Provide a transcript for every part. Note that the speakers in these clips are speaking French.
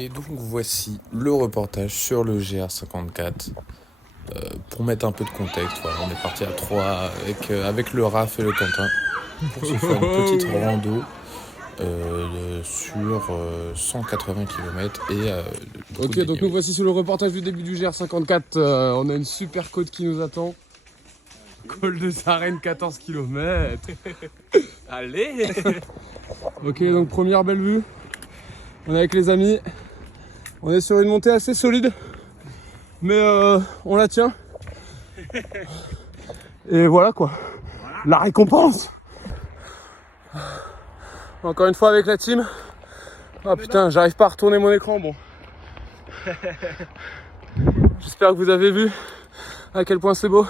Et donc voici le reportage sur le GR54. Pour mettre un peu de contexte, voilà, on est parti à 3 avec le Raph et le Quentin pour se faire une petite rando sur 180 km et ok, donc nous voici sur le reportage du début du GR54. On a une super côte qui nous attend. Col de Sarenne, 14 km. Allez. Ok, donc première belle vue. On est avec les amis. On est sur une montée assez solide, mais on la tient. Et voilà quoi, la récompense. Encore une fois avec la team. Ah putain, j'arrive pas à retourner mon écran, bon. J'espère que vous avez vu à quel point c'est beau.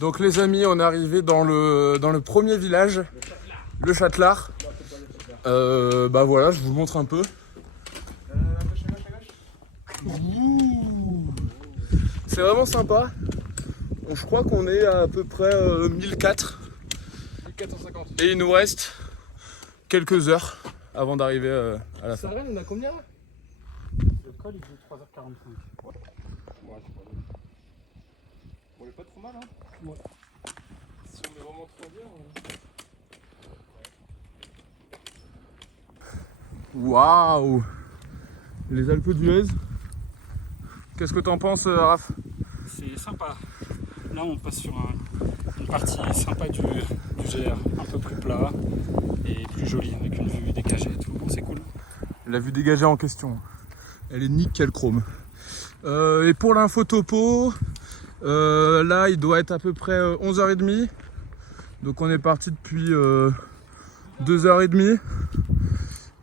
Donc les amis, on est arrivé dans le premier village, le Châtelard. Bah voilà, je vous montre un peu. C'est vraiment sympa. Bon, je crois qu'on est à peu près 1004. 1450. Et il nous reste quelques heures avant d'arriver à la fin. Sarenne, on a combien là? Le col il fait 3h45. Ouais, c'est pas mal. On est pas trop mal, hein. Ouais. Si on est vraiment trop bien. Waouh! Les Alpes d'Huez. Qu'est-ce que t'en penses, Raph? C'est sympa. Là, on passe sur une partie sympa du GR, un peu plus plat et plus joli avec une vue dégagée et tout. Bon, c'est cool. La vue dégagée en question, elle est nickel chrome. Et pour l'info topo, là il doit être à peu près 11h30. Donc on est parti depuis 2h30.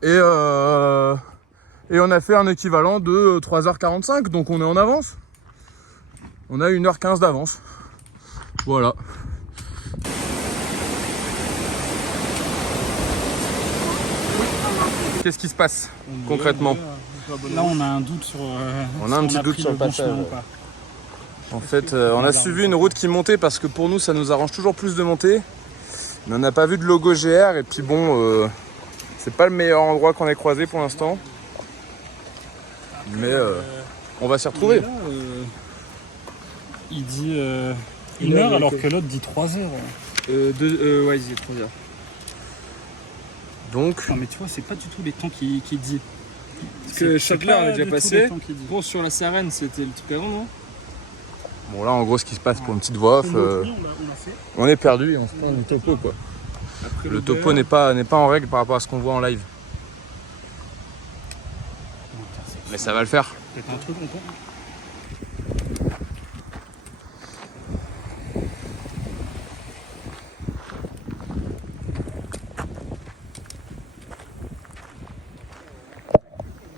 Et on a fait un équivalent de 3h45, donc on est en avance. On a 1h15 d'avance. Voilà. Qu'est-ce qui se passe concrètement? Là, on a un doute sur. On a un petit doute sur le passage. En fait, on a suivi une route qui montait parce que pour nous, ça nous arrange toujours plus de monter. Mais on n'a pas vu de logo GR et puis bon, c'est pas le meilleur endroit qu'on ait croisé pour l'instant. Mais on va s'y retrouver. Là, il dit 1h alors que l'autre dit 3h. Ouais, il dit 3 heures. Donc, Non, mais tu vois, c'est pas du tout les temps qu'il dit. Parce que Châtelard, on a déjà passé. Bon, Bon, sur la Sarenne, c'était le truc avant, non? bon là en gros ce qui se passe pour une petite voix off, on l'a fait. on est perdu et on se prend du topo quoi. Après Le topo n'est pas en règle par rapport à ce qu'on voit en live. Mais ça va le faire. Peut-être un truc, on tente.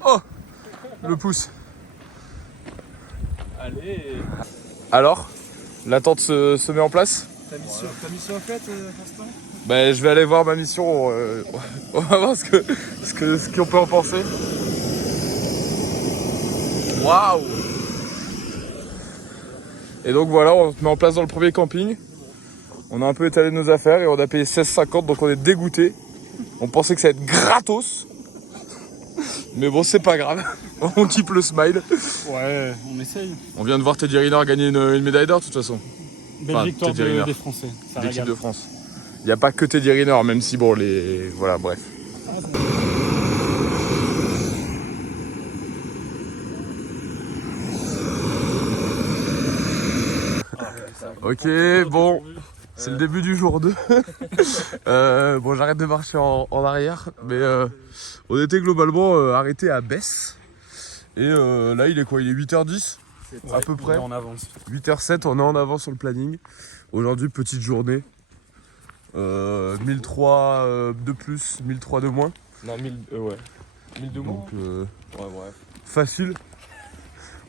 Oh, le pouce. Allez. Alors, l'attente se met en place. Ta mission en fait, Constant? Ben, je vais aller voir ma mission. On va voir ce qu'on peut en penser. Waouh! Et donc voilà, on se met en place dans le premier camping. On a un peu étalé nos affaires et on a payé 16,50, donc on est dégoûté. On pensait que ça allait être gratos. Mais bon, c'est pas grave. On type le smile. Ouais, on essaye. On vient de voir Teddy Riner gagner une médaille d'or de toute façon. Belle Enfin, victoire Teddy Riner. des Français. Ça L'équipe régale. de France. Il n'y a pas que Teddy Riner, même si bon, voilà, bref. Ok, bon, c'est le début du jour 2. Bon, j'arrête de marcher en arrière, mais on était globalement arrêté à Besse. Et là, il est quoi? Il est 8h10 à peu près. On avance. 8h07, on est en avance sur le planning. Aujourd'hui, petite journée. 1003 de plus, 1003 de moins. Non, 1000, ouais. 1000 de moins. Donc, Ouais, bref. facile.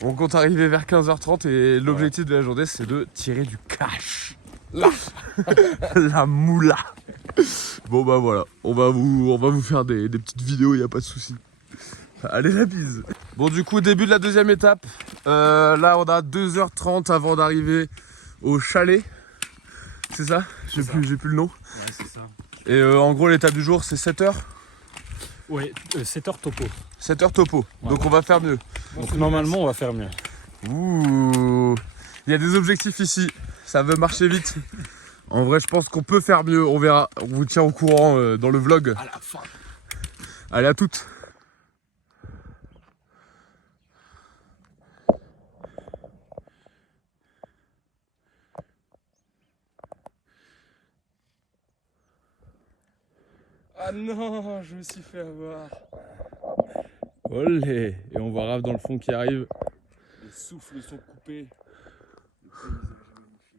On compte arriver vers 15h30 et l'objectif de la journée, c'est de tirer du cash. La moula. Bon bah voilà, on va vous faire des petites vidéos, y a pas de souci. Allez la bise. Bon du coup début de la deuxième étape. Là on a 2h30 avant d'arriver au chalet. C'est ça? J'ai plus le nom. Ouais, c'est ça. Et en gros l'étape du jour c'est 7h. Ouais, 7h topo. 7h topo. Ouais. Donc on va faire mieux. Donc normalement on va faire mieux. Ouh. Il y a des objectifs ici. Ça veut marcher vite. En vrai je pense qu'on peut faire mieux. On verra. On vous tient au courant dans le vlog. À la fin. Allez à toutes. Ah non, je me suis fait avoir. Olé. Et on voit Raph dans le fond qui arrive. Les souffles sont coupés. Le paysage est magnifique.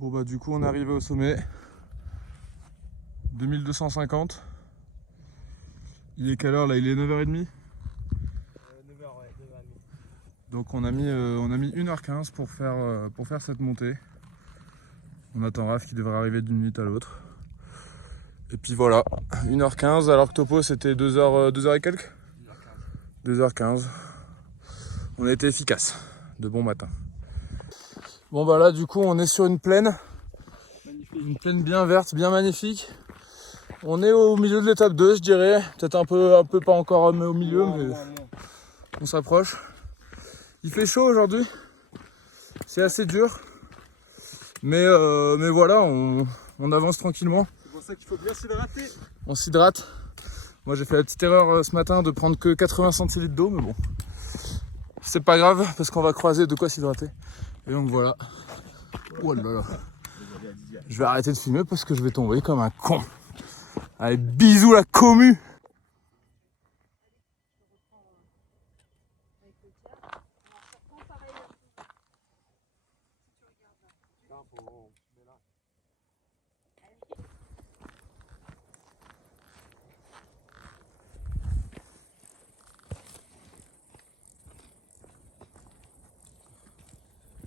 Bon bah du coup on est arrivé au sommet. 2250. Il est quelle heure là? Il est 9h30. 9h, ouais, 9h30. Donc on a mis 1h15 pour faire cette montée. On attend Raph qui devrait arriver d'une minute à l'autre. Et puis voilà, 1h15 alors que Topo c'était 2h et quelques. 2h15. On a été efficace. De bon matin. Bon bah là du coup on est sur une plaine. Magnifique. Une plaine bien verte, bien magnifique. On est au milieu de l'étape 2 je dirais. Peut-être un peu pas encore au milieu mais on s'approche. Il fait chaud aujourd'hui. C'est assez dur. Mais voilà, on avance tranquillement. C'est pour ça qu'il faut bien s'hydrater. On s'hydrate. Moi j'ai fait la petite erreur ce matin de prendre que 80 centilitres d'eau mais bon. C'est pas grave parce qu'on va croiser de quoi s'hydrater. Et donc voilà. Oh là là. Je vais arrêter de filmer parce que je vais tomber comme un con. Allez, bisous la commu.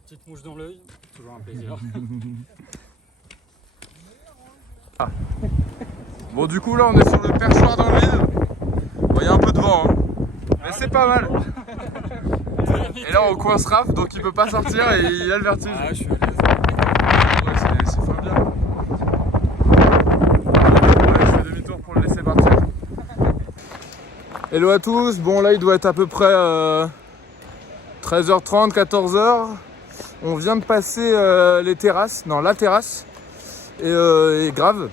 Petite mouche dans l'œil, toujours un plaisir. Bon du coup là on est sur le perchoir dans le vide. Bon, il y a un peu de vent hein. Mais c'est pas mal. Et là on coince Raph donc il peut pas sortir et il a le vertige. Ah, je suis à l'aise. Ouais, c'est fin bien. Ouais, je fais demi-tour pour le laisser partir. Hello à tous, bon là il doit être à peu près 13h30, 14h. On vient de passer les terrasses, non la terrasse et Grave.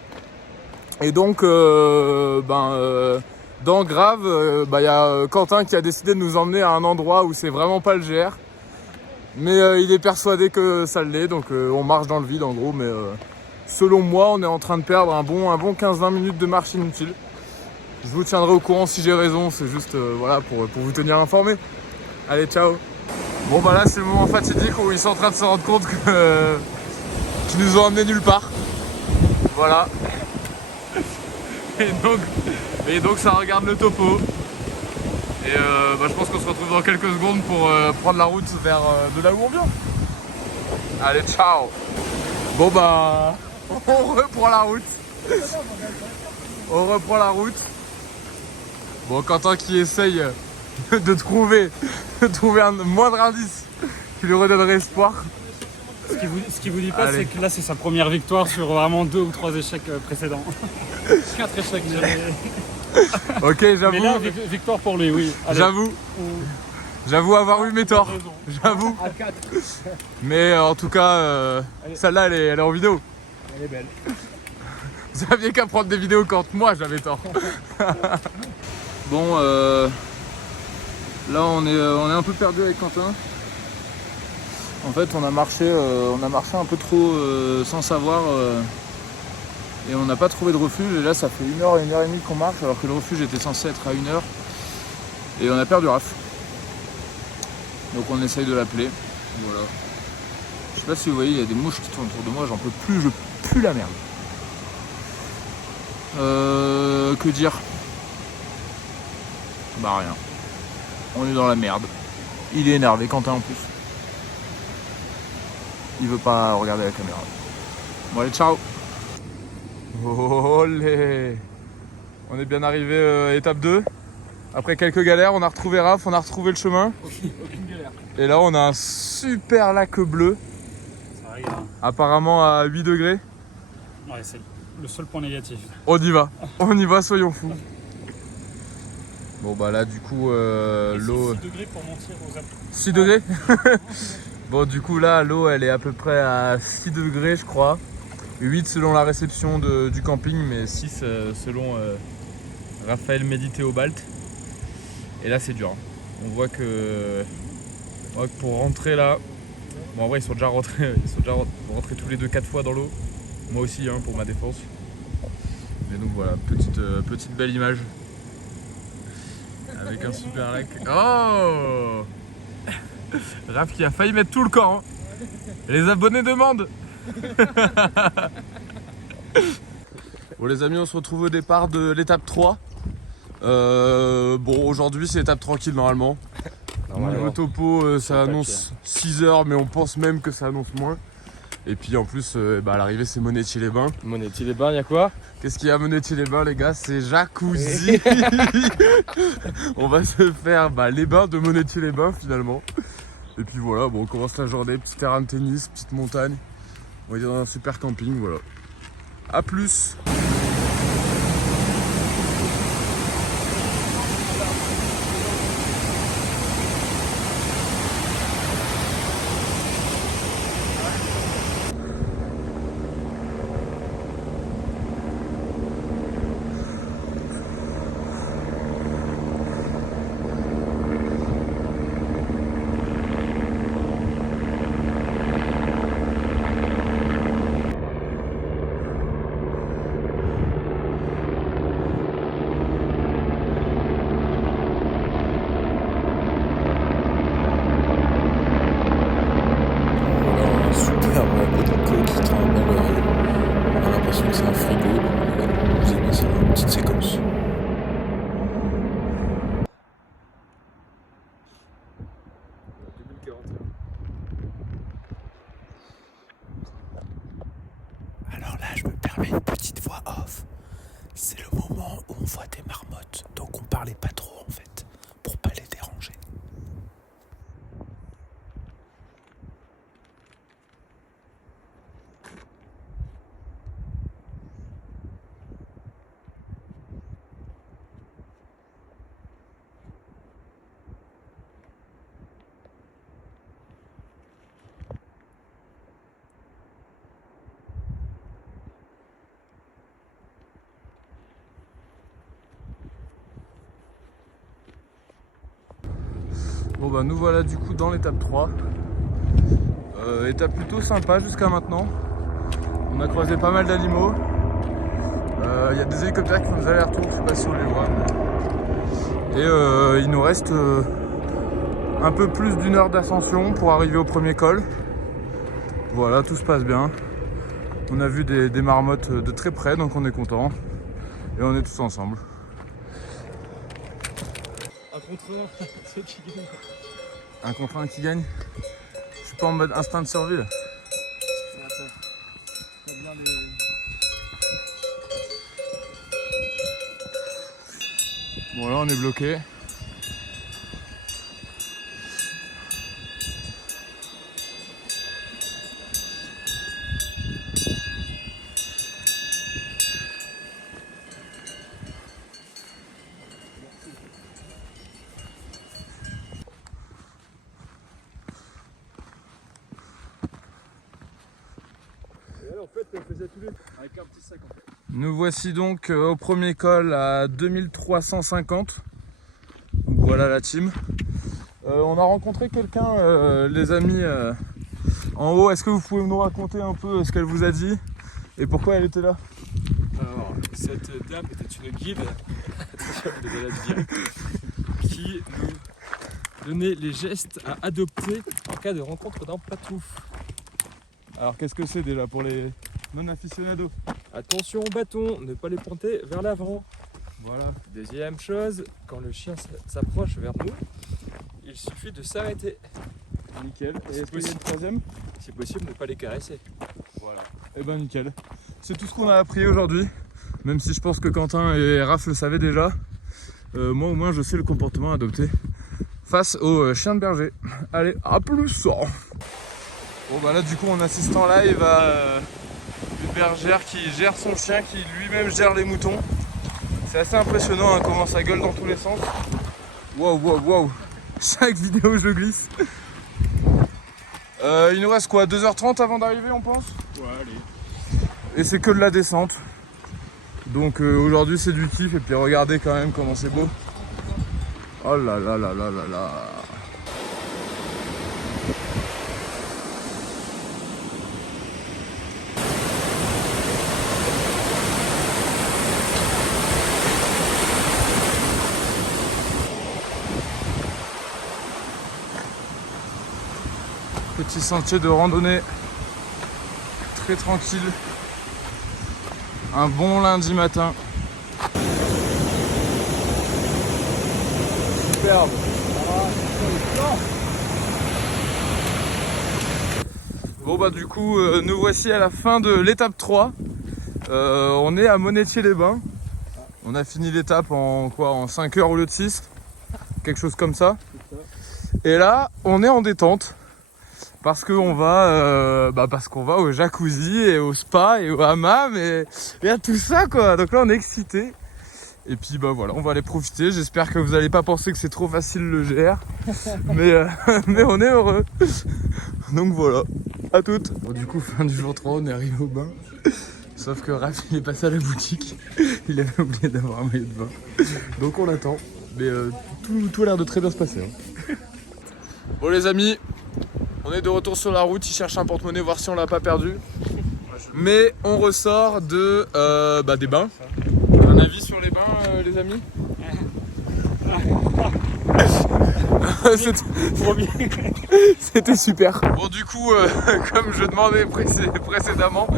Et donc dans Grave, y a Quentin qui a décidé de nous emmener à un endroit où c'est vraiment pas le GR. Mais il est persuadé que ça l'est, donc on marche dans le vide en gros. Mais selon moi, on est en train de perdre un bon 15-20 minutes de marche inutile. Je vous tiendrai au courant si j'ai raison, c'est juste voilà, pour vous tenir informé. Allez, ciao. Bon bah là c'est le moment fatidique où ils sont en train de se rendre compte qu'ils nous ont emmenés nulle part. Voilà. Et donc ça regarde le topo. Et je pense qu'on se retrouve dans quelques secondes pour prendre la route vers de là où on vient. Allez, ciao. Bon bah on reprend la route. On reprend la route. Bon, Quentin qui essaye de trouver un moindre indice qui lui redonnerait espoir. Ce qui vous dit pas, c'est que là c'est sa première victoire sur vraiment 2 ou 3 échecs précédents. 4 échecs jamais. Ok, j'avoue. Mais là, victoire pour lui, oui. Allez. J'avoue avoir eu mes torts. J'avoue. Mais en tout cas, celle-là elle est en vidéo. Elle est belle. Vous aviez qu'à prendre des vidéos quand moi j'avais tort. Bon, là on est un peu perdu avec Quentin. En fait, on a marché un peu trop sans savoir Et on n'a pas trouvé de refuge. Et là, ça fait 1 heure et 1h30 qu'on marche, alors que le refuge était censé être à 1 heure. Et on a perdu Raph. Donc on essaye de l'appeler. Voilà. Je sais pas si vous voyez, il y a des mouches qui tournent autour de moi, j'en peux plus, je pue la merde. Que dire? Bah rien. On est dans la merde. Il est énervé, Quentin en plus. Il veut pas regarder la caméra. Bon allez, ciao. Olé. On est bien arrivé étape 2. Après quelques galères, on a retrouvé Raph, on a retrouvé le chemin. Aucune galère. Et là on a un super lac bleu. Ça regarde. Apparemment à 8 degrés. Ouais, c'est le seul point négatif. On y va, soyons fous. Bon bah là du coup l'eau... 6 degrés pour mentir aux appuis. 6 degrés. Bon du coup là l'eau elle est à peu près à 6 degrés je crois. 8 selon la réception du camping, mais 6 selon Raphaël Médité-Obalt. Et là c'est dur. On voit que pour rentrer là... Bon en vrai ils sont déjà rentrés tous les deux 4 fois dans l'eau. Moi aussi hein, pour ma défense. Mais donc voilà, petite belle image. Avec un super lac. Oh Raph qui a failli mettre tout le camp. Hein. Les abonnés demandent. Bon les amis, on se retrouve au départ de l'étape 3. Bon aujourd'hui c'est étape tranquille normalement. Niveau topo ça annonce 6 heures, mais on pense même que ça annonce moins. Et puis en plus à l'arrivée c'est Monétier-les-Bains. Monétier-les-Bains, y'a quoi? Qu'est-ce qu'il y a à Monétier-les-Bains les gars? C'est jacuzzi. On va se faire les bains de Monétier-les-Bains finalement. Et puis voilà, bon on commence la journée, petit terrain de tennis, petite montagne. On va être dans un super camping, voilà. A plus. Alors là, je me permets une petite voix off. C'est le moment où on voit des marmottes, donc on parlait pas trop en fait, pour pas les déranger. Bon bah nous voilà du coup dans l'étape 3. Étape plutôt sympa jusqu'à maintenant. On a croisé pas mal d'animaux. Il y a des hélicoptères qui font des allers-retours, je sais pas si on les voit. Et il nous reste un peu plus d'1 heure d'ascension pour arriver au premier col. Voilà, tout se passe bien. On a vu des marmottes de très près, donc on est content. Et on est tous ensemble. Un contre un, c'est qui gagne. Un contre un qui gagne? Je suis pas en mode instinct de survie là. Bon là on est bloqué. En fait, on faisait tous les avec un petit sac en fait. Nous voici donc au premier col à 2350. Donc voilà la team. On a rencontré quelqu'un, les amis, en haut. Est-ce que vous pouvez nous raconter un peu ce qu'elle vous a dit et pourquoi elle était là? Cette dame était une guide, attention, désolé à le dire, qui nous donnait les gestes à adopter en cas de rencontre d'un patouf. Alors qu'est-ce que c'est déjà pour les non-aficionados? Attention au bâton, ne pas les pointer vers l'avant. Voilà. Deuxième chose, quand le chien s'approche vers nous, il suffit de s'arrêter. Nickel. Et C'est est-ce qu'il y a une possible. troisième? Si possible, ne pas les caresser. Voilà. Eh ben nickel. C'est tout ce qu'on a appris aujourd'hui. Même si je pense que Quentin et Raph le savaient déjà. Moi au moins je sais le comportement à adopter face aux chiens de berger. Allez, à plus. Bon bah là du coup on assiste en live à une bergère qui gère son chien, qui lui-même gère les moutons. C'est assez impressionnant hein, comment ça gueule dans tous les sens. Wow wow wow. Chaque vidéo je glisse. Il nous reste quoi, 2h30 avant d'arriver on pense? Ouais, allez. Et c'est que de la descente. Donc aujourd'hui c'est du kiff et puis regardez quand même comment c'est beau. Oh là là là là là là. Petit sentier de randonnée très tranquille. Un bon lundi matin. Superbe. Bon bah du coup nous voici à la fin de l'étape 3. On est à Monétier-les-Bains. On a fini l'étape en quoi, en 5 heures au lieu de 6. Quelque chose comme ça. Et là on est en détente. Parce qu'on va, au jacuzzi et au spa et au hammam et à tout ça quoi. Donc là on est excités. Et puis bah voilà, on va aller profiter. J'espère que vous n'allez pas penser que c'est trop facile le GR. mais on est heureux. Donc voilà, à toutes. Bon du coup fin du jour 3, on est arrivé au bain. Sauf que Raph il est passé à la boutique. Il avait oublié d'avoir un maillot de bain. Donc on l'attend. Mais tout a l'air de très bien se passer. Hein. Bon les amis. On est de retour sur la route, il cherche un porte-monnaie, voir si on l'a pas perdu. Mais on ressort de des bains. Un avis sur les bains, les amis? C'était super. Bon du coup, comme je demandais précédemment,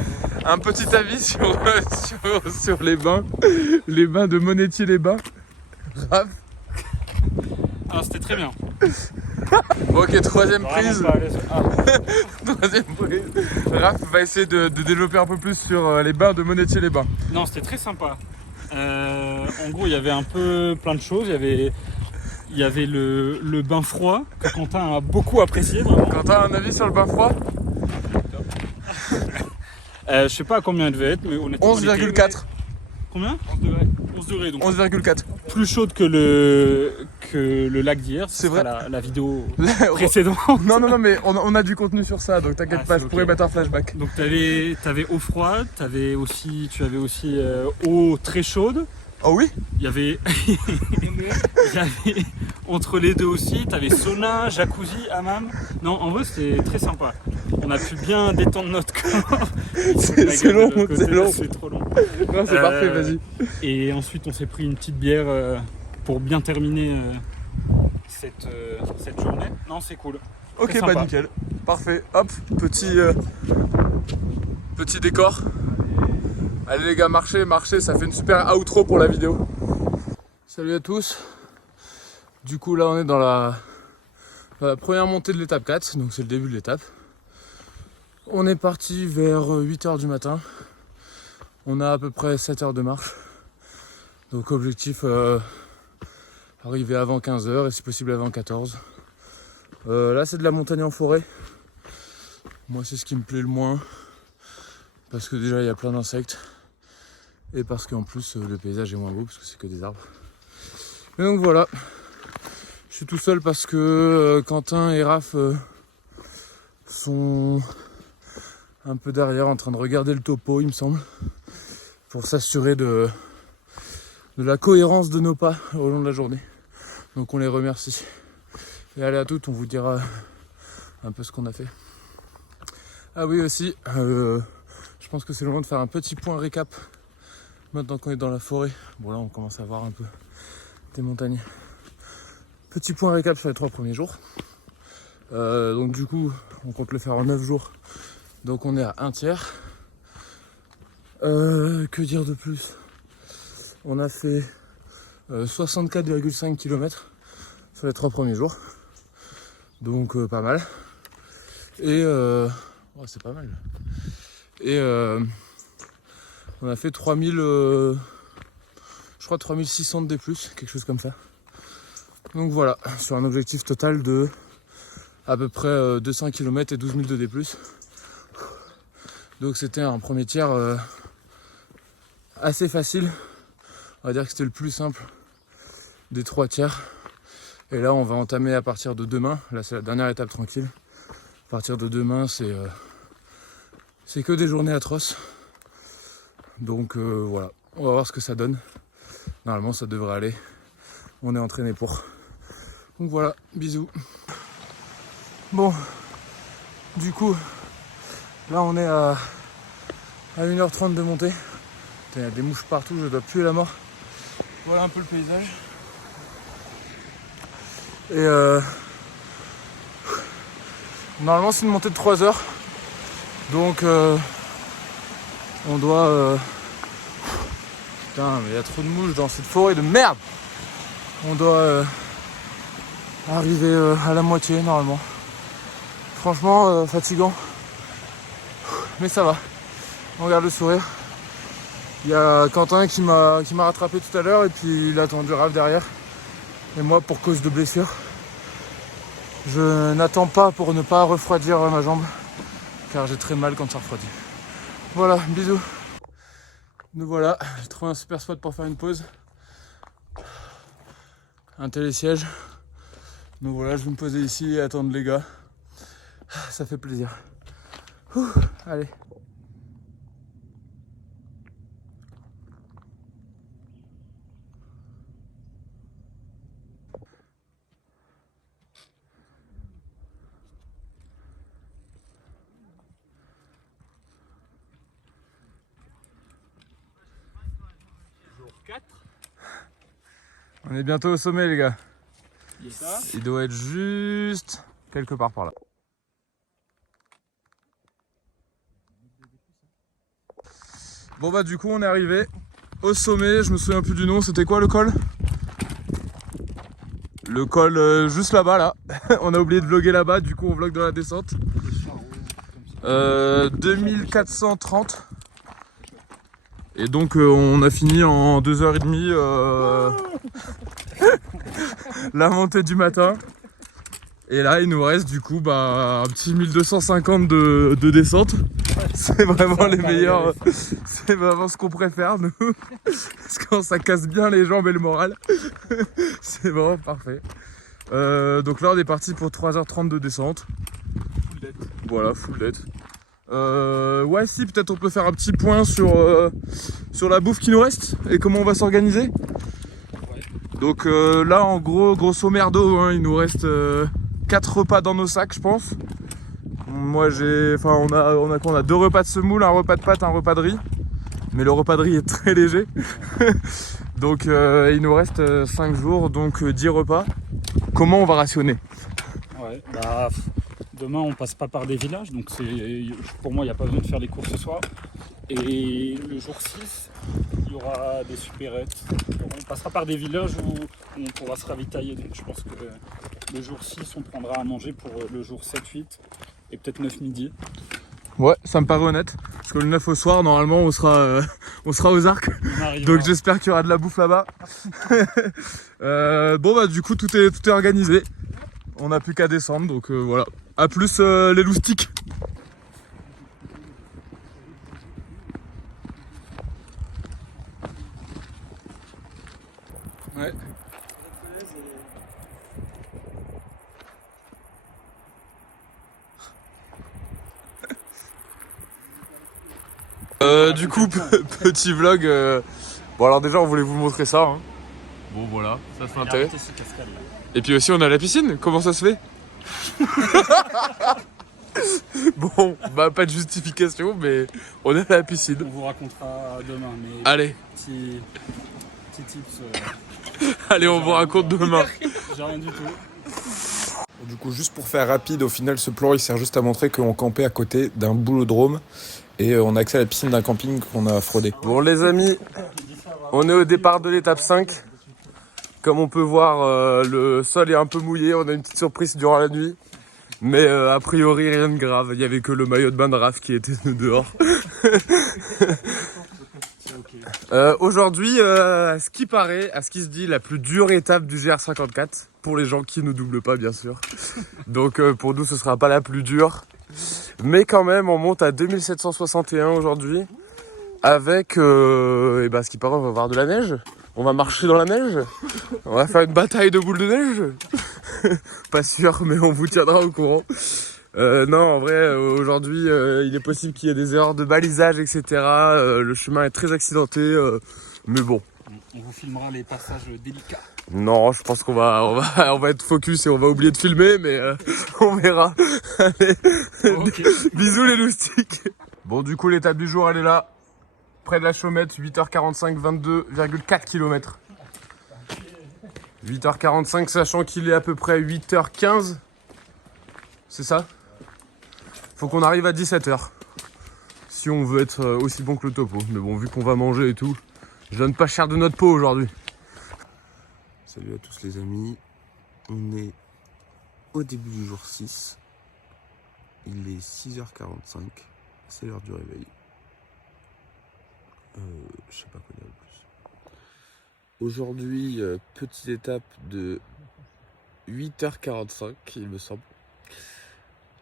un petit avis sur les bains de Monétier-les-Bains. Raph. Ah, c'était très bien. Ok, troisième prise. Vraiment pas à l'aise. Troisième prise. Raph va essayer de développer un peu plus sur les bains de Monétier-les-Bains. Non, c'était très sympa. En gros, il y avait un peu plein de choses. Il y avait le bain froid que Quentin a beaucoup apprécié, vraiment. Quentin a un avis sur le bain froid? Je sais pas à combien il devait être, mais honnêtement. 11,4. Combien? 11 degrés. 11 degrés, donc 11,4. plus chaude que le lac d'hier. C'est vrai. La vidéo précédente. Non, mais on a du contenu sur ça, donc t'inquiète pas, je pourrais mettre un flashback. Donc t'avais eau froide, tu avais aussi eau très chaude. Oh oui? Il y avait entre les deux aussi, t'avais sauna, jacuzzi, hammam. Non, en vrai c'était très sympa. On a pu bien détendre notre corps. C'est long, c'est long. C'est trop long. Non, c'est parfait, vas-y. Et ensuite on s'est pris une petite bière pour bien terminer cette journée. Non, c'est cool. Ok, Très bah sympa. nickel. Parfait. Hop, petit décor. Allez les gars, marchez, ça fait une super outro pour la vidéo. Salut à tous. Du coup là on est dans la première montée de l'étape 4, donc c'est le début de l'étape. On est parti vers 8h du matin. On a à peu près 7 heures de marche. Donc objectif arriver avant 15h et si possible avant 14. Là c'est de la montagne en forêt. Moi c'est ce qui me plaît le moins. Parce que déjà il y a plein d'insectes. Et parce qu'en plus le paysage est moins beau parce que c'est que des arbres. Et donc voilà. Je suis tout seul parce que Quentin et Raph sont un peu derrière en train de regarder le topo il me semble. Pour s'assurer de la cohérence de nos pas au long de la journée. Donc on les remercie. Et allez à toutes, on vous dira un peu ce qu'on a fait. Ah oui aussi, je pense que c'est le moment de faire un petit point récap Maintenant qu'on est dans la forêt, bon là on commence à voir un peu des montagnes. Petit point récap sur les 3 premiers jours. Donc du coup, on compte le faire en 9 jours. Donc on est à un tiers. Que dire de plus? On a fait 64,5 km sur les 3 premiers jours. Donc pas mal. Et oh, c'est pas mal. Et on a fait 3000, je crois 3600 de D+, quelque chose comme ça. Donc voilà, sur un objectif total de à peu près 200 km et 12 000 de D+. Donc c'était un premier tiers assez facile. On va dire que c'était le plus simple des 3 tiers. Et là on va entamer à partir de demain. Là c'est la dernière étape tranquille. À partir de demain c'est que des journées atroces. Donc voilà, on va voir ce que ça donne. Normalement ça devrait aller. On est entraîné pour. Donc voilà, bisous. Bon, du coup, là on est à 1h30 de montée. Il y a des mouches partout, je dois puer la mort. Voilà un peu le paysage. Et normalement c'est une montée de 3 heures. Donc on doit... Putain mais il y a trop de mouches dans cette forêt de merde. On doit arriver à la moitié normalement. Franchement fatigant. Mais ça va. On regarde le sourire. Il y a Quentin qui m'a rattrapé tout à l'heure et puis il a attendu Raph derrière. Et moi pour cause de blessure, je n'attends pas pour ne pas refroidir ma jambe. Car j'ai très mal quand ça refroidit. Voilà, bisous. Nous voilà, j'ai trouvé un super spot pour faire une pause. Un télésiège. Donc voilà, je vais me poser ici et attendre les gars. Ça fait plaisir. Ouh, allez. Jour 4. On est bientôt au sommet les gars. Et ça, Il doit être juste quelque part par là. Bon bah du coup on est arrivé au sommet, je me souviens plus du nom, c'était quoi le col? Le col juste là-bas là. On a oublié de vlogger là-bas, du coup on vlog dans la descente. 2430. Et donc on a fini en 2h30 la montée du matin. Et là il nous reste du coup un petit 1250 de descente. C'est vraiment les meilleurs, c'est vraiment ce qu'on préfère nous. Parce que quand ça casse bien les jambes et le moral, c'est vraiment parfait. Donc là on est parti pour 3h30 de descente. full dead. Voilà, full dead. Ouais si, peut-être on peut faire un petit point sur la bouffe qui nous reste et comment on va s'organiser. Ouais. Donc là en gros, grosso merdo, hein, il nous reste 4 repas dans nos sacs je pense. Moi on a 2 repas de semoule, un repas de pâtes, un repas de riz. Mais le repas de riz est très léger. Donc il nous reste 5 jours, donc 10 repas. Comment on va rationner? Ouais, bah, demain on passe pas par des villages, donc pour moi il n'y a pas besoin de faire les courses ce soir. Et le jour 6, il y aura des supérettes. On passera par des villages où on pourra se ravitailler. Donc je pense que le jour 6, on prendra à manger pour le jour 7, 8 et peut-être 9 midi. Ouais, ça me paraît honnête. Parce que le 9 au soir, normalement, on sera aux arcs. Donc j'espère qu'il y aura de la bouffe là-bas. Bon bah du coup tout est organisé. On n'a plus qu'à descendre, donc voilà. A plus les loustiques. Ouais. Du coup, petit vlog. Bon alors déjà on voulait vous montrer ça. Hein. Bon voilà, ça se fait intérêt. Et puis aussi on a la piscine, comment ça se fait? Bon, bah pas de justification, mais on est à la piscine. On vous racontera demain, mais Allez, petit tips. allez, on vous raconte demain. J'ai rien du tout. Du coup, juste pour faire rapide, au final, ce plan, il sert juste à montrer qu'on campait à côté d'un boulodrome et on a accès à la piscine d'un camping qu'on a fraudé. Bon les amis, on est au départ de l'étape 5. Comme on peut voir, le sol est un peu mouillé, on a une petite surprise durant la nuit. Mais a priori rien de grave, il n'y avait que le maillot de bain de Raph qui était dehors. Aujourd'hui, à ce qui paraît, à ce qui se dit, la plus dure étape du GR54, pour les gens qui ne doublent pas bien sûr. Donc pour nous ce sera pas la plus dure. Mais quand même on monte à 2761 aujourd'hui. Avec, ce qui paraît, on va avoir de la neige. On va marcher dans la neige. On va faire une bataille de boules de neige. Pas sûr, mais on vous tiendra au courant. Non, en vrai, aujourd'hui, il est possible qu'il y ait des erreurs de balisage, etc. Le chemin est très accidenté, mais bon. On vous filmera les passages délicats. Non, je pense qu'on va être focus et on va oublier de filmer, mais on verra. Allez, Ok. bisous les loustiques. Bon, du coup, l'étape du jour, elle est là. Près de la Chaumette, 8h45, 22,4 km. 8h45, sachant qu'il est à peu près 8h15. C'est ça? Faut qu'on arrive à 17h. Si on veut être aussi bon que le topo. Mais bon, vu qu'on va manger et tout, je donne pas cher de notre peau aujourd'hui. Salut à tous les amis, on est au début du jour 6. Il est 6h45, c'est l'heure du réveil. Je sais pas quoi dire de plus. Aujourd'hui, petite étape de 8h45, il me semble.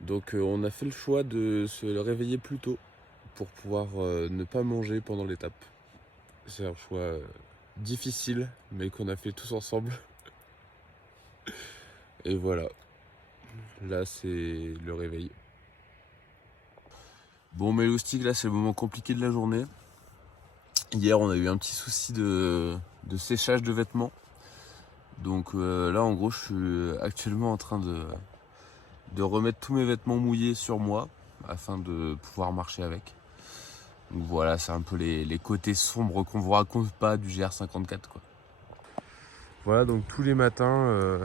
Donc on a fait le choix de se réveiller plus tôt pour pouvoir ne pas manger pendant l'étape. C'est un choix difficile, mais qu'on a fait tous ensemble. Et voilà, là c'est le réveil. Bon, mes loustiques, là c'est le moment compliqué de la journée. Hier on a eu un petit souci de séchage de vêtements. Donc là en gros je suis actuellement en train de remettre tous mes vêtements mouillés sur moi afin de pouvoir marcher avec. Donc voilà, c'est un peu les côtés sombres qu'on vous raconte pas du GR54 quoi. Voilà, donc tous les matins,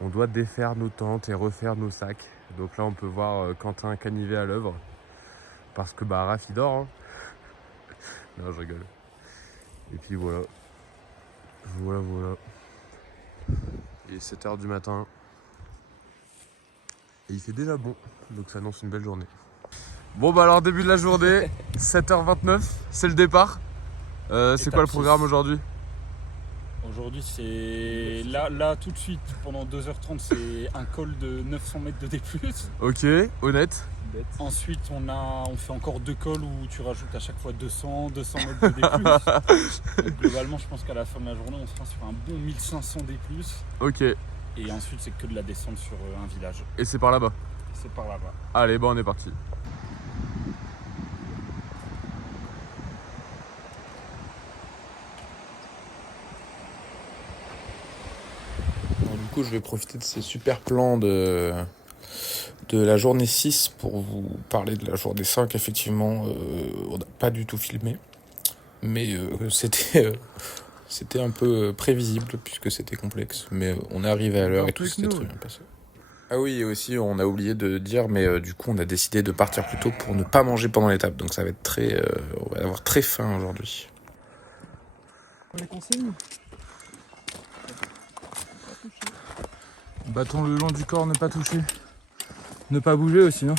on doit défaire nos tentes et refaire nos sacs. Donc là on peut voir Quentin Canivet à l'œuvre. Parce que Raph il dort. Hein. Non, je rigole. Et puis voilà. Voilà. Il est 7h du matin. Et il fait déjà bon. Donc ça annonce une belle journée. Bon bah alors début de la journée, 7h29, c'est le départ. C'est quoi le programme aujourd'hui? Aujourd'hui, c'est là tout de suite, pendant 2h30, c'est un col de 900 mètres de D+. Ok, honnête. Ensuite, on fait encore 2 cols où tu rajoutes à chaque fois 200 mètres de D+. Donc, globalement, je pense qu'à la fin de la journée, on sera sur un bon 1500 D+. Ok, Et ensuite, c'est que de la descente sur un village. et c'est par là-bas. C'est par là-bas. Allez, bon on est parti. Alors, du coup, je vais profiter de ces super plans de la journée 6 pour vous parler de la journée 5. Effectivement, on n'a pas du tout filmé, mais c'était un peu prévisible puisque c'était complexe. Mais on est arrivé à l'heure et tout s'était très bien passé. Ah oui, et aussi on a oublié de dire, mais du coup on a décidé de partir plus tôt pour ne pas manger pendant l'étape. Donc ça va être on va avoir très faim aujourd'hui. Les consignes. Bâton le long du corps, ne pas toucher. Ne pas bouger aussi, non?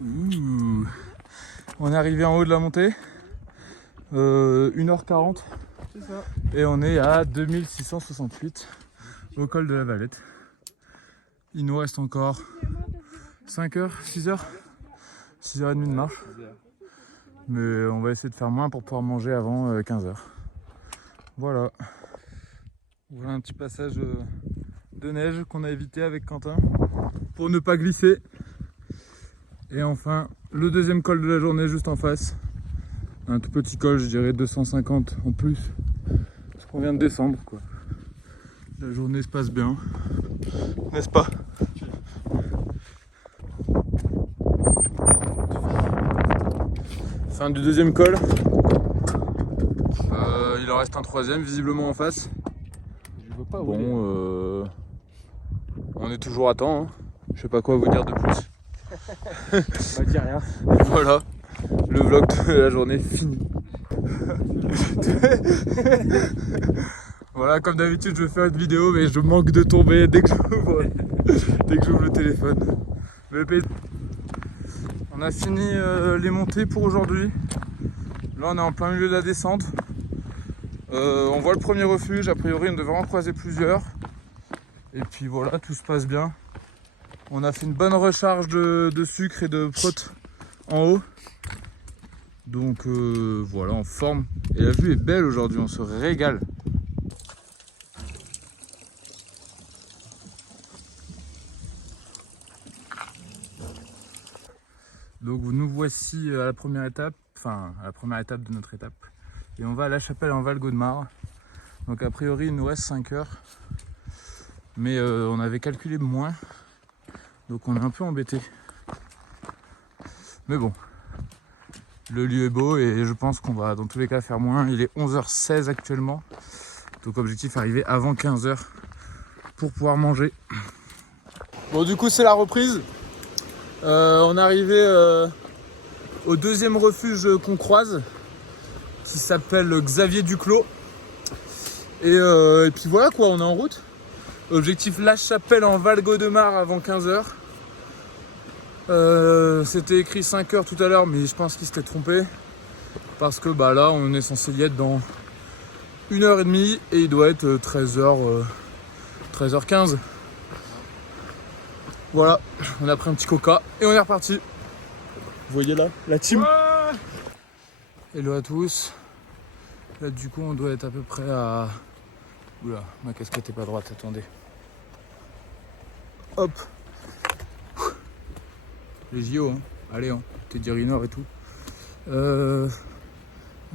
Ouh. On est arrivé en haut de la montée. 1h40. C'est ça. Et on est à 2668 au col de la Valette. Il nous reste encore 5 heures, 6 heures, 6h30 de marche. Mais on va essayer de faire moins pour pouvoir manger avant 15h. Voilà. Voilà un petit passage de neige qu'on a évité avec Quentin pour ne pas glisser. Et enfin, le deuxième col de la journée juste en face. Un tout petit col, je dirais 250 en plus. Parce qu'on vient de descendre quoi. La journée se passe bien. N'est-ce pas? Fin du deuxième col. Il en reste un troisième visiblement en face. Je veux pas Bon, on est toujours à temps. Hein. Je sais pas quoi vous dire de plus. Bah, dis rien. Voilà, le vlog de la journée fini. Voilà, comme d'habitude, je vais faire une vidéo, mais je manque de tomber dès que j'ouvre le téléphone. On a fini les montées pour aujourd'hui. Là, on est en plein milieu de la descente. On voit le premier refuge. A priori, on devrait en croiser plusieurs. Et puis voilà, tout se passe bien. On a fait une bonne recharge de sucre et de prot en haut. Donc voilà, en forme. Et la vue est belle aujourd'hui, on se régale. Donc nous voici à la première étape, enfin à la première étape de notre étape. Et on va à la chapelle en Val-Gaudemar. Donc a priori il nous reste 5 heures. Mais on avait calculé moins. Donc on est un peu embêté. Mais bon, le lieu est beau et je pense qu'on va dans tous les cas faire moins. Il est 11h16 actuellement. Donc objectif arriver avant 15h pour pouvoir manger. Bon du coup c'est la reprise. On est arrivé au deuxième refuge qu'on croise qui s'appelle Xavier Duclos. Et puis voilà quoi, on est en route. Objectif La Chapelle en Val-Gaudemar avant 15h. C'était écrit 5h tout à l'heure, mais je pense qu'il s'était trompé. Parce que bah là, on est censé y être dans 1h30 et il doit être 13h15. Voilà, on a pris un petit coca et on est reparti. Vous voyez là, la team. Ouais. Hello à tous. Là du coup, on doit être à peu près à... Oula, ma casquette est pas droite, attendez. Hop. Les JO, hein. Allez, hein. Teddy Riner et tout. On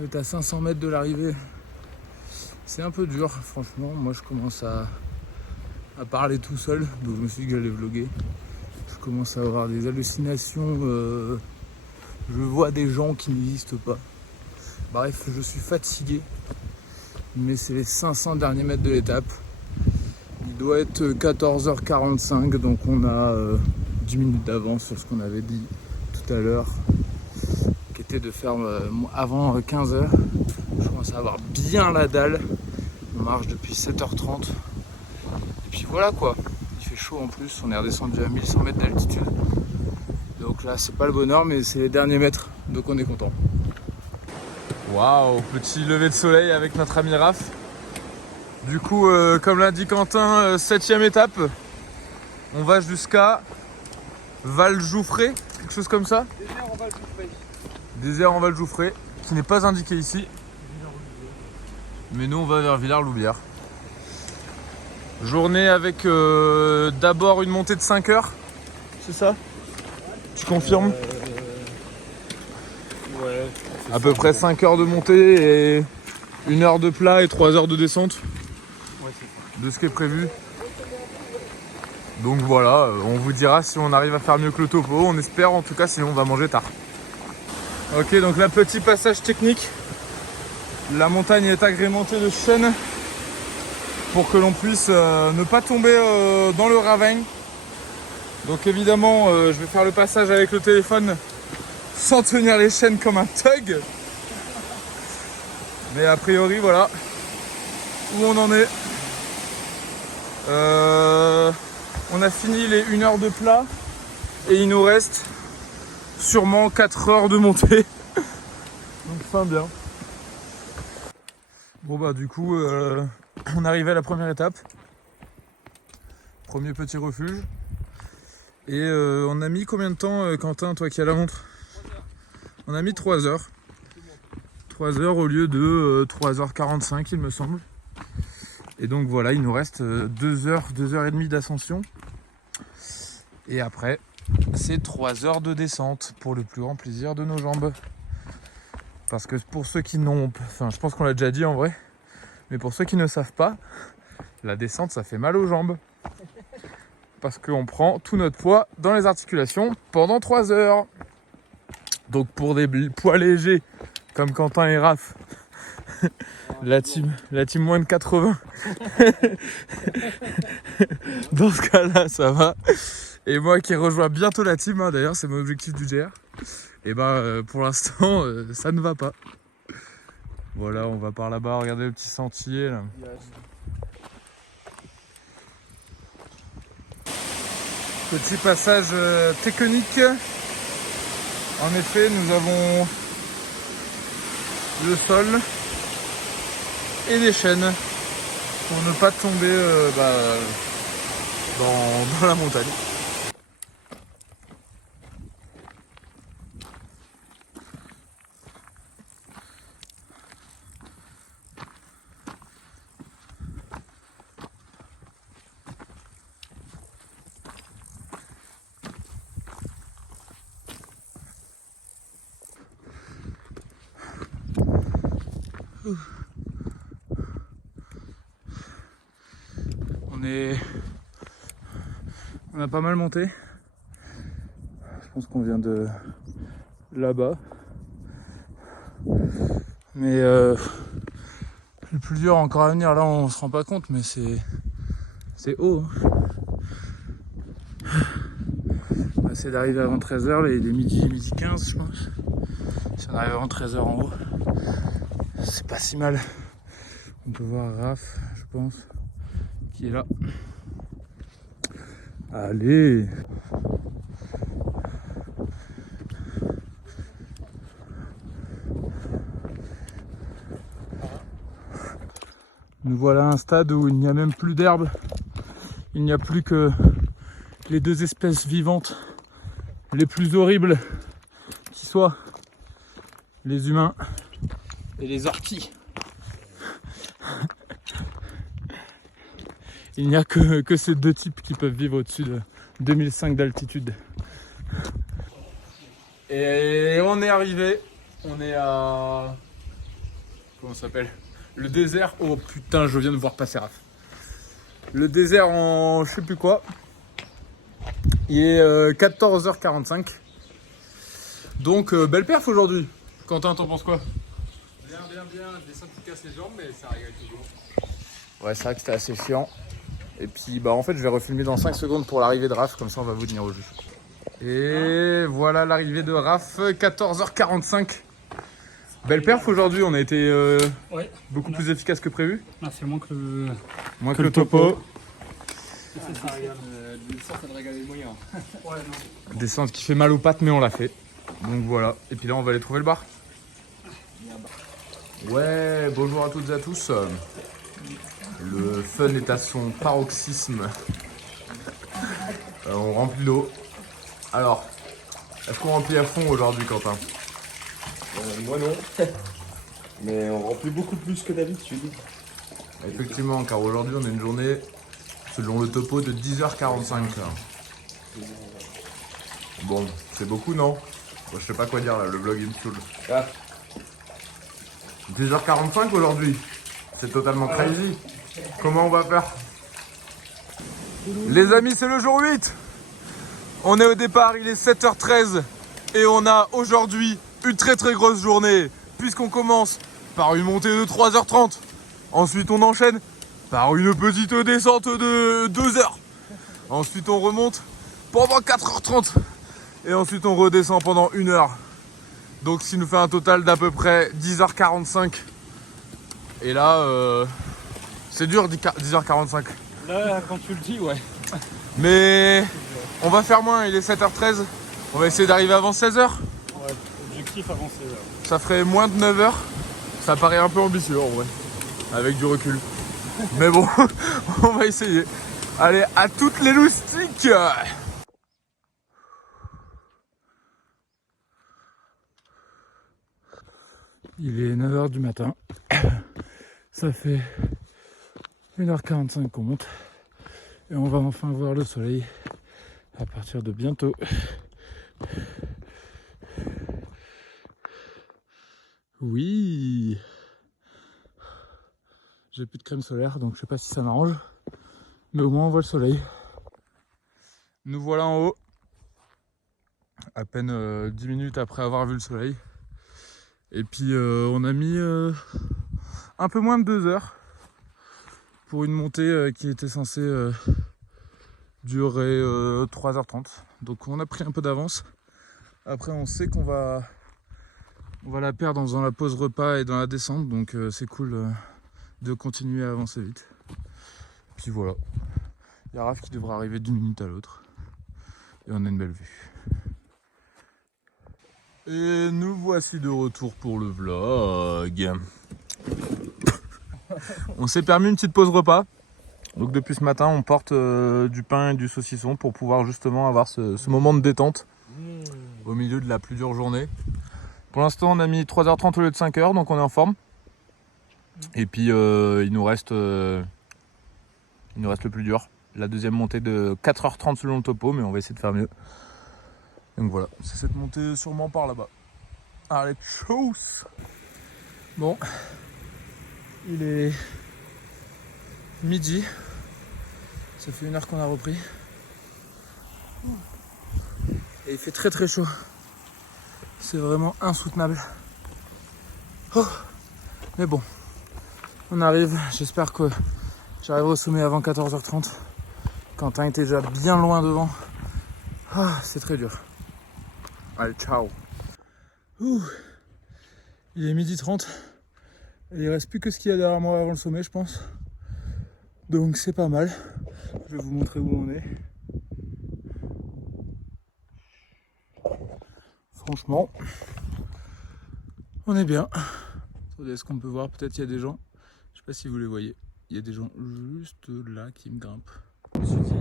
est à 500 mètres de l'arrivée. C'est un peu dur, franchement. Moi, je commence à parler tout seul. Donc, je me suis dit que j'allais vlogger. Je commence à avoir des hallucinations. Je vois des gens qui n'existent pas. Bref, je suis fatigué. Mais c'est les 500 derniers mètres de l'étape. Il doit être 14h45, donc on a 10 minutes d'avance sur ce qu'on avait dit tout à l'heure, qui était de faire avant 15h. Je commence à avoir bien la dalle. On marche depuis 7h30. Et puis voilà quoi, il fait chaud en plus, on est redescendu à 1100 mètres d'altitude. Donc là c'est pas le bonheur, mais c'est les derniers mètres, donc on est content. Waouh, petit lever de soleil avec notre ami Raph. Du coup, comme l'a dit Quentin, 7ème étape. On va jusqu'à Val-Jouffré, quelque chose comme ça. Désert en Val-Jouffré. Désert en Val-Jouffré, qui n'est pas indiqué ici. Mais nous, on va vers Villars-Loubière. Journée avec d'abord une montée de 5 heures. C'est ça? Tu confirmes? Ouais. À peu près 5 heures de montée et 1 heure de plat et 3 heures de descente. Ouais, c'est ça. De ce qui est prévu. Donc voilà, on vous dira si on arrive à faire mieux que le topo. On espère en tout cas, sinon on va manger tard. Ok, donc là, petit passage technique. La montagne est agrémentée de chênes pour que l'on puisse ne pas tomber dans le ravin. Donc évidemment, je vais faire le passage avec le téléphone sans tenir les chaînes comme un thug. Mais a priori, voilà où on en est. On a fini les 1 heure de plat et il nous reste sûrement 4 heures de montée. Donc fin bien. Bon bah du coup, on arrive à la première étape. Premier petit refuge. Et on a mis combien de temps, Quentin, toi qui as la montre? On a mis 3 heures. 3 heures au lieu de 3h45 il me semble. Et donc voilà, il nous reste 2 heures, 2h30 d'ascension. Et après, c'est 3 heures de descente pour le plus grand plaisir de nos jambes. Parce que pour ceux qui n'ont... Enfin, je pense qu'on l'a déjà dit en vrai. Mais pour ceux qui ne savent pas, la descente, ça fait mal aux jambes. Parce qu'on prend tout notre poids dans les articulations pendant 3 heures. Donc pour des poids légers, comme Quentin et Raph, la team moins de 80, dans ce cas-là, ça va. Et moi qui rejoins bientôt la team, hein, d'ailleurs, c'est mon objectif du GR. Et pour l'instant, ça ne va pas. Voilà, on va par là-bas, regardez le petit sentier là. Petit passage technique. En effet, nous avons le sol et des chaînes pour ne pas tomber dans la montagne. On a pas mal monté. Je pense qu'on vient de là-bas. Mais le plus dur encore à venir, là on se rend pas compte, mais c'est haut. On va essayer d'arriver avant 13h, là il est midi 15 je pense. Si on arrive avant 13h en haut, c'est pas si mal. On peut voir Raph, je pense, qui est là. Allez! Nous voilà à un stade où il n'y a même plus d'herbe. Il n'y a plus que les deux espèces vivantes les plus horribles qui soient, les humains et les orties. Il n'y a que ces deux types qui peuvent vivre au-dessus de 2005 d'altitude. Et on est arrivé. On est à... Comment ça s'appelle? Le désert. Oh putain, je viens de voir passer Raph. Le désert en je sais plus quoi. Il est 14h45. Donc belle perf aujourd'hui. Quentin, t'en penses quoi? Bien. Descente qui casse les jambes, mais ça régale toujours. Ouais, c'est vrai que c'était assez chiant. Et puis en fait je vais refilmer dans 5 secondes pour l'arrivée de Raph, comme ça on va vous tenir au jus. Et voilà l'arrivée de Raph, 14h45. Belle perf aujourd'hui, on a été Ouais, beaucoup plus efficace que prévu. on a fait moins que le, Moins que le topo. ça régale. Descente, ça régale les moyens. Ouais, non. Descente qui fait mal aux pattes mais on l'a fait. Donc voilà, et puis là on va aller trouver le bar. Ouais, bonjour à toutes et à tous. Le fun est à son paroxysme. On remplit l'eau. Alors, est-ce qu'on remplit à fond aujourd'hui, Quentin? Moi non, mais on remplit beaucoup plus que d'habitude. Effectivement, car aujourd'hui on a une journée, selon le topo, de 10h45. Bon, c'est beaucoup, non? Bon, je sais pas quoi dire là, le vlog il me saoule. Ah. 10h45 aujourd'hui, c'est totalement crazy. Comment on va faire? Les amis, c'est le jour 8. On est au départ, il est 7h13 et on a aujourd'hui une très grosse journée, puisqu'on commence par une montée de 3h30. Ensuite on enchaîne par une petite descente de 2h. Ensuite on remonte pendant 4h30 et ensuite on redescend pendant 1h. Donc ce qui nous fait un total d'à peu près 10h45. Et là c'est dur 10h45. Là, quand tu le dis, ouais. Mais on va faire moins, il est 7h13. On va essayer d'arriver avant 16h. Ouais, objectif avancé. Là. Ça ferait moins de 9h. Ça paraît un peu ambitieux en vrai, avec du recul. Mais bon, on va essayer. Allez, à toutes les loustiques! Il est 9h du matin. Ça fait 1h45 qu'on monte. Et on va enfin voir le soleil à partir de bientôt. Oui. J'ai plus de crème solaire, donc je sais pas si ça m'arrange. Mais au moins on voit le soleil. Nous voilà en haut. À peine 10 minutes après avoir vu le soleil. Et puis on a mis un peu moins de 2 heures pour une montée qui était censée durer 3h30. Donc on a pris un peu d'avance. Après on sait qu'on va la perdre dans la pause repas et dans la descente. Donc c'est cool de continuer à avancer vite. Puis voilà. Il y a Raph qui devra arriver d'une minute à l'autre. Et on a une belle vue. Et nous voici de retour pour le vlog. On s'est permis une petite pause repas. Donc depuis ce matin, on porte du pain et du saucisson pour pouvoir justement avoir ce moment de détente au milieu de la plus dure journée. Pour l'instant, on a mis 3h30 au lieu de 5h, donc on est en forme. Et puis il nous reste le plus dur. La deuxième montée de 4h30 selon le topo, mais on va essayer de faire mieux. Donc voilà, c'est cette montée sûrement par là-bas. Allez, tchuss! Bon, il est midi. Ça fait 1 heure qu'on a repris. Et il fait très très chaud. C'est vraiment insoutenable. Oh. Mais bon, on arrive. J'espère que j'arriverai au sommet avant 14h30. Quentin était déjà bien loin devant. Ah, c'est très dur. Allez, ciao. Ouh. Il est 12h30. Et il reste plus que ce qu'il y a derrière moi avant le sommet, je pense. Donc c'est pas mal. Je vais vous montrer où on est. Franchement, on est bien. Attendez, est-ce qu'on peut voir? Peut-être il y a des gens. Je sais pas si vous les voyez. Il y a des gens juste là qui me grimpent. Je me suis dit,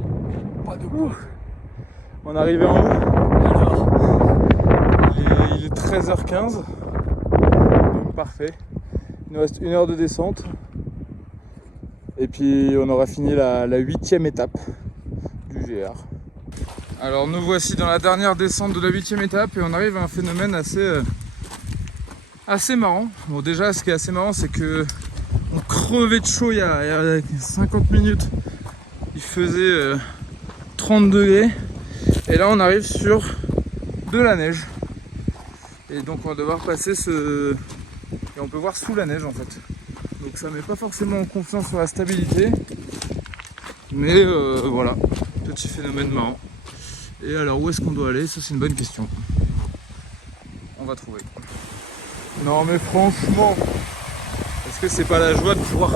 pas de quoi. On est arrivé en haut. Alors, il est 13h15. Donc parfait. Il nous reste 1 heure de descente. Et puis on aura fini la 8e étape du GR. Alors nous voici dans la dernière descente de la 8e étape et on arrive à un phénomène assez marrant. Bon, déjà ce qui est assez marrant, c'est que on crevait de chaud il y a 50 minutes. Il faisait 30 degrés et là on arrive sur de la neige. Et donc on va devoir passer et on peut voir sous la neige en fait. Donc ça met pas forcément en confiance sur la stabilité. Mais voilà, petit phénomène marrant. Et alors où est-ce qu'on doit aller? Ça c'est une bonne question. On va trouver. Non mais franchement, est-ce que c'est pas la joie de pouvoir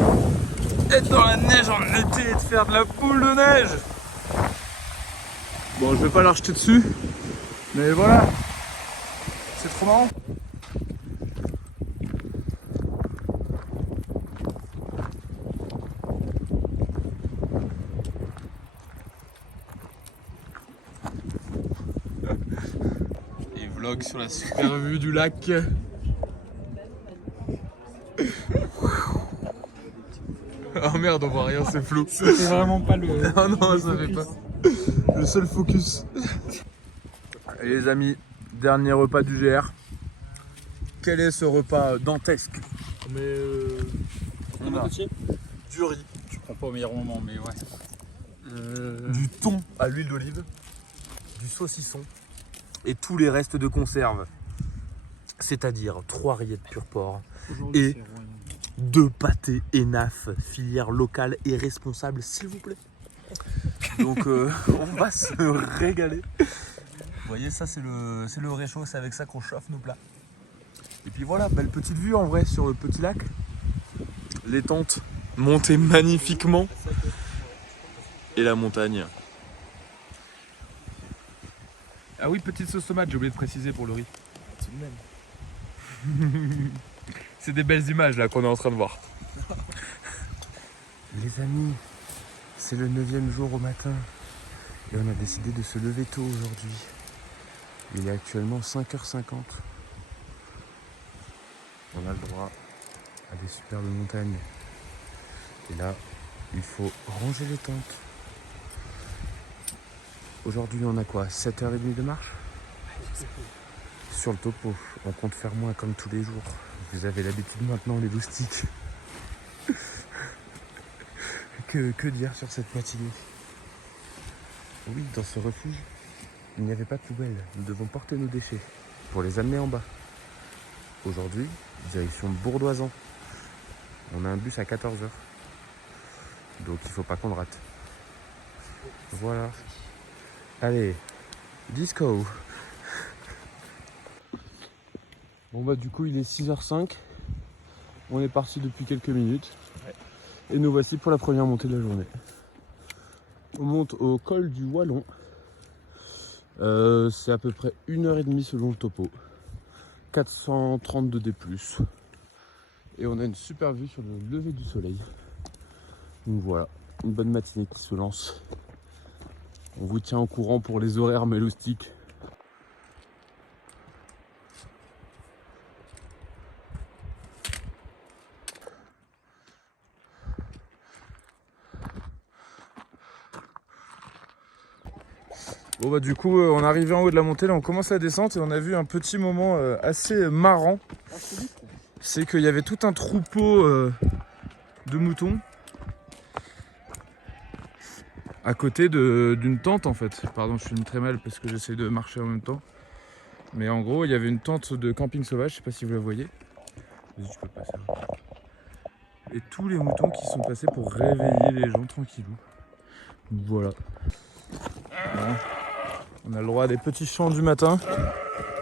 être dans la neige en été et de faire de la boule de neige? Bon, je vais pas la rejeter dessus, mais voilà, c'est trop marrant. Et vlog sur la super vue du lac. Oh merde, on voit rien, c'est flou. C'est vraiment pas le. Oh non, ça fait pas. Le seul focus. Et les amis, dernier repas du GR. Quel est ce repas dantesque? Mais On a du riz, je prends pas au meilleur moment, mais ouais. Du thon à l'huile d'olive, du saucisson et tous les restes de conserve. C'est-à-dire 3 rillettes pur porc et 2 pâtés ENAF, filière locale et responsable, s'il vous plaît. Donc on va se régaler. Vous voyez, ça c'est le réchaud, c'est avec ça qu'on chauffe nos plats. Et puis voilà, belle petite vue en vrai sur le petit lac. Les tentes montées magnifiquement. Et la montagne. Ah oui, petite sauce tomate, j'ai oublié de préciser pour le riz. C'est le même. C'est des belles images là qu'on est en train de voir. Les amis, c'est le 9e jour au matin. Et on a décidé de se lever tôt aujourd'hui. Il est actuellement 5h50. On a le droit à des superbes montagnes. Et là, il faut ranger les tentes. Aujourd'hui, on a quoi? 7h30 de marche? Sur le topo, on compte faire moins comme tous les jours. Vous avez l'habitude maintenant, les loustiques. Que dire sur cette matinée? Oui, dans ce refuge, il n'y avait pas de poubelle. Nous devons porter nos déchets pour les amener en bas. Aujourd'hui, direction Bourdoisan. On a un bus à 14h. Donc il faut pas qu'on le rate. Voilà. Allez, disco. Bon bah du coup il est 6h05. On est parti depuis quelques minutes. Et nous voici pour la première montée de la journée. On monte au col du Wallon. C'est à peu près 1h30 selon le topo. 432 D+. Et on a une super vue sur le lever du soleil. Donc voilà, une bonne matinée qui se lance. On vous tient au courant pour les horaires méloustiques. Bon bah du coup on est arrivé en haut de la montée, là on commence la descente et on a vu un petit moment assez marrant. C'est qu'il y avait tout un troupeau de moutons à côté d'une tente en fait. Pardon, je filme très mal parce que j'essaie de marcher en même temps. Mais en gros il y avait une tente de camping sauvage, je sais pas si vous la voyez. Vas-y, tu peux passer. Et tous les moutons qui sont passés pour réveiller les gens tranquillou. Voilà. Voilà. On a le droit à des petits chants du matin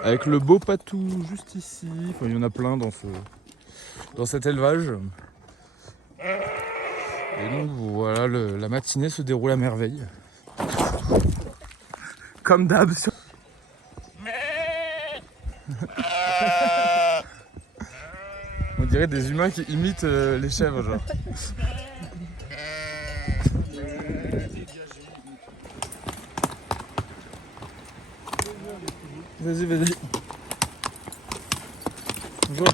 avec le beau patou juste ici. Enfin, il y en a plein dans cet élevage. Et donc voilà, la matinée se déroule à merveille. Comme d'hab. On dirait des humains qui imitent les chèvres, genre. Vas-y, vas-y. Bonjour.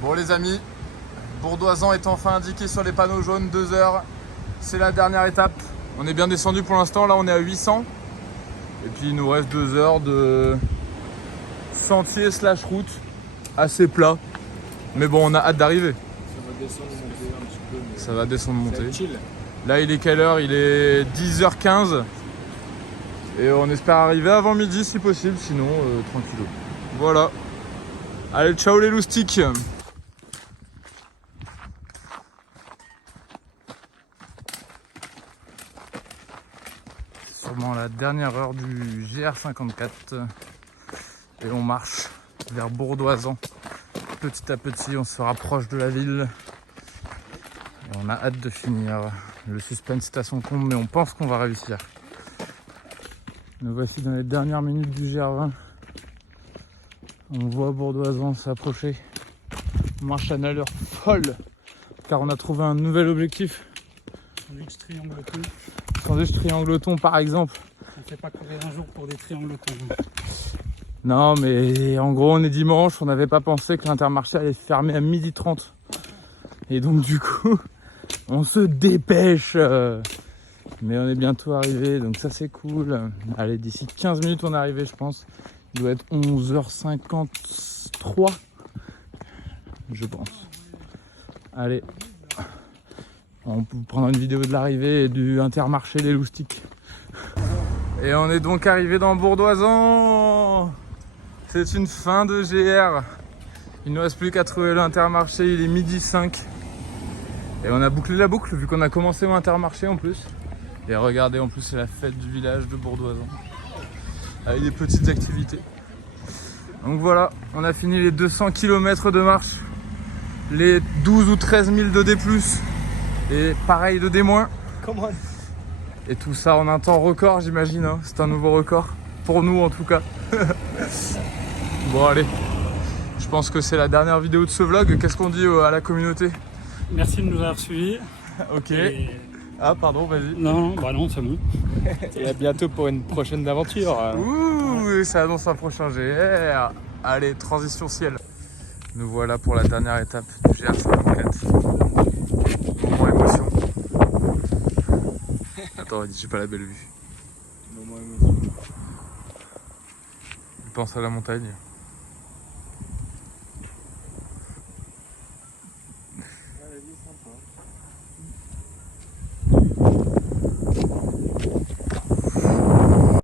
Bon les amis, Bourdoisan est enfin indiqué sur les panneaux jaunes, 2 heures. C'est la dernière étape. On est bien descendu pour l'instant, là on est à 800. Et puis il nous reste 2 heures de sentier / route assez plat. Mais bon, on a hâte d'arriver. Ça va descendre, monter un petit peu. Mais Ça va descendre, monter. chill. Là il est quelle heure? Il est 10h15. Et on espère arriver avant midi si possible, sinon tranquillou. Voilà. Allez, ciao les loustiques. Sûrement la dernière heure du GR54 et on marche vers Bourdoisan. Petit à petit on se rapproche de la ville et on a hâte de finir. Le suspense est à son comble mais on pense qu'on va réussir. Nous voici dans les dernières minutes du GR20. On voit Bourdoisan s'approcher. On marche à une allure folle car on a trouvé un nouvel objectif. Sandwich triangleton. Sandwich triangleton par exemple. On ne fait pas courir un jour pour des triangletons. Non mais en gros on est dimanche, on n'avait pas pensé que l'Intermarché allait se fermer à 12h30. Et donc du coup on se dépêche. Mais on est bientôt arrivé donc ça c'est cool. Allez, d'ici 15 minutes on est arrivé je pense. Il doit être 11h53 je pense. Allez. On peut prendre une vidéo de l'arrivée et du Intermarché les loustiques. Et on est donc arrivé dans Bourdoisan. C'est une fin de GR. Il ne nous reste plus qu'à trouver l'Intermarché, il est 12h05. Et on a bouclé la boucle vu qu'on a commencé au Intermarché en plus. Et regardez, en plus c'est la fête du village de Bourdoisan. Avec des petites activités. Donc voilà, on a fini les 200 km de marche. Les 12 ou 13 000 de D+. Et pareil de D-. Et tout ça en un temps record j'imagine, hein. C'est un nouveau record. Pour nous en tout cas. Bon allez. Je pense que c'est la dernière vidéo de ce vlog. Qu'est-ce qu'on dit à la communauté? Merci de nous avoir suivis. Ok. Et... Ah pardon, vas-y. Non, bah non, c'est bon. Et à bientôt pour une prochaine aventure. Ouh, oui, ça annonce un prochain GR. Allez, transition ciel. Nous voilà pour la dernière étape du GR54. Moment émotion. Attends, j'ai pas la belle vue. Moment émotion. Il pense à la montagne.